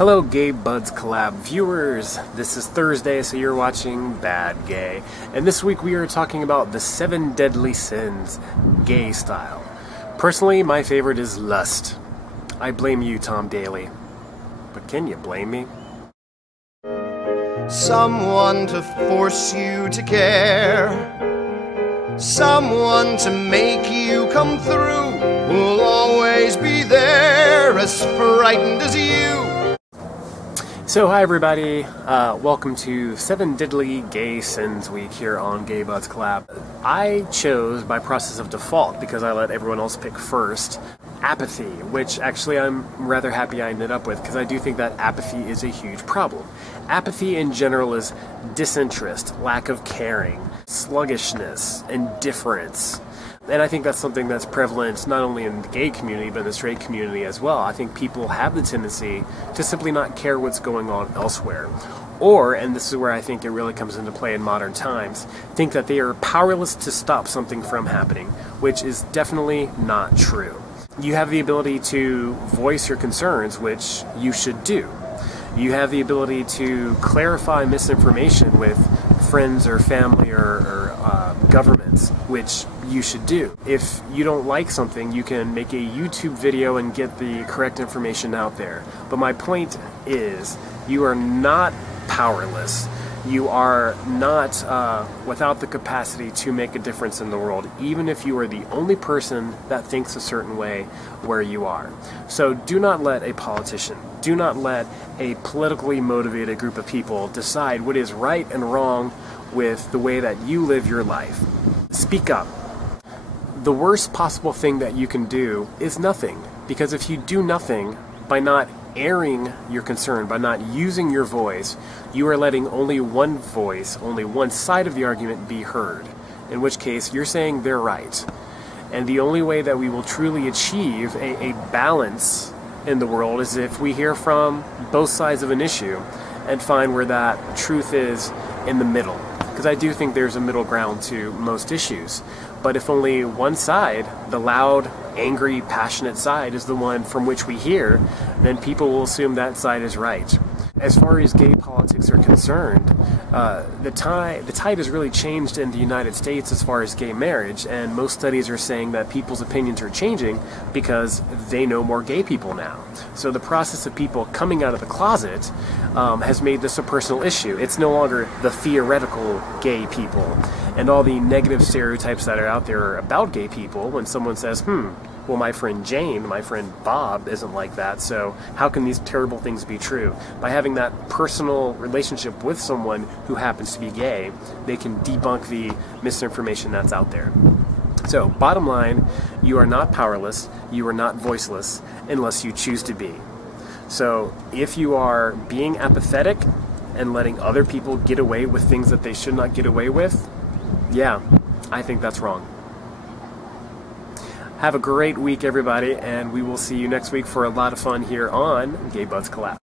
Hello Gay Buds Collab viewers, this is Thursday, so you're watching Bad Gay, and this week we are talking about the 7 deadly sins, gay style. Personally, my favorite is lust. I blame you, Tom Daly. But can you blame me? Someone to force you to care, someone to make you come through, will always be there, as frightened as you. So hi everybody, welcome to 7 Deadly Gay Sins Week here on Gay Buds Collab. I chose, by process of default, because I let everyone else pick first, apathy, which actually I'm rather happy I ended up with, because I do think that apathy is a huge problem. Apathy in general is disinterest, lack of caring, sluggishness, indifference. And I think that's something that's prevalent not only in the gay community, but in the straight community as well. I think people have the tendency to simply not care what's going on elsewhere. Or, and this is where I think it really comes into play in modern times, think that they are powerless to stop something from happening, which is definitely not true. You have the ability to voice your concerns, which you should do. You have the ability to clarify misinformation with friends or family or governments, which you should do. If you don't like something, you can make a YouTube video and get the correct information out there. But my point is, you are not powerless. You are not without the capacity to make a difference in the world, even if you are the only person that thinks a certain way where you are. So do not let a politician, do not let a politically motivated group of people decide what is right and wrong with the way that you live your life. Speak up. The worst possible thing that you can do is nothing, because if you do nothing by not airing your concern, by not using your voice, you are letting only one voice, only one side of the argument be heard, in which case you're saying they're right. And the only way that we will truly achieve a balance in the world is if we hear from both sides of an issue and find where that truth is in the middle. Because I do think there's a middle ground to most issues. But if only one side, the loud, angry, passionate side, is the one from which we hear, then people will assume that side is right. As far as gay politics are concerned, the tide has really changed in the United States as far as gay marriage, and most studies are saying that people's opinions are changing because they know more gay people now. So the process of people coming out of the closet has made this a personal issue. It's no longer the theoretical gay people and all the negative stereotypes that are out there about gay people. When someone says, well, my friend Jane, my friend Bob isn't like that, so how can these terrible things be true? By having that personal relationship with someone who happens to be gay, they can debunk the misinformation that's out there. So, bottom line, you are not powerless, you are not voiceless, unless you choose to be. So, if you are being apathetic and letting other people get away with things that they should not get away with, yeah, I think that's wrong. Have a great week, everybody, and we will see you next week for a lot of fun here on Gay Buds Collab.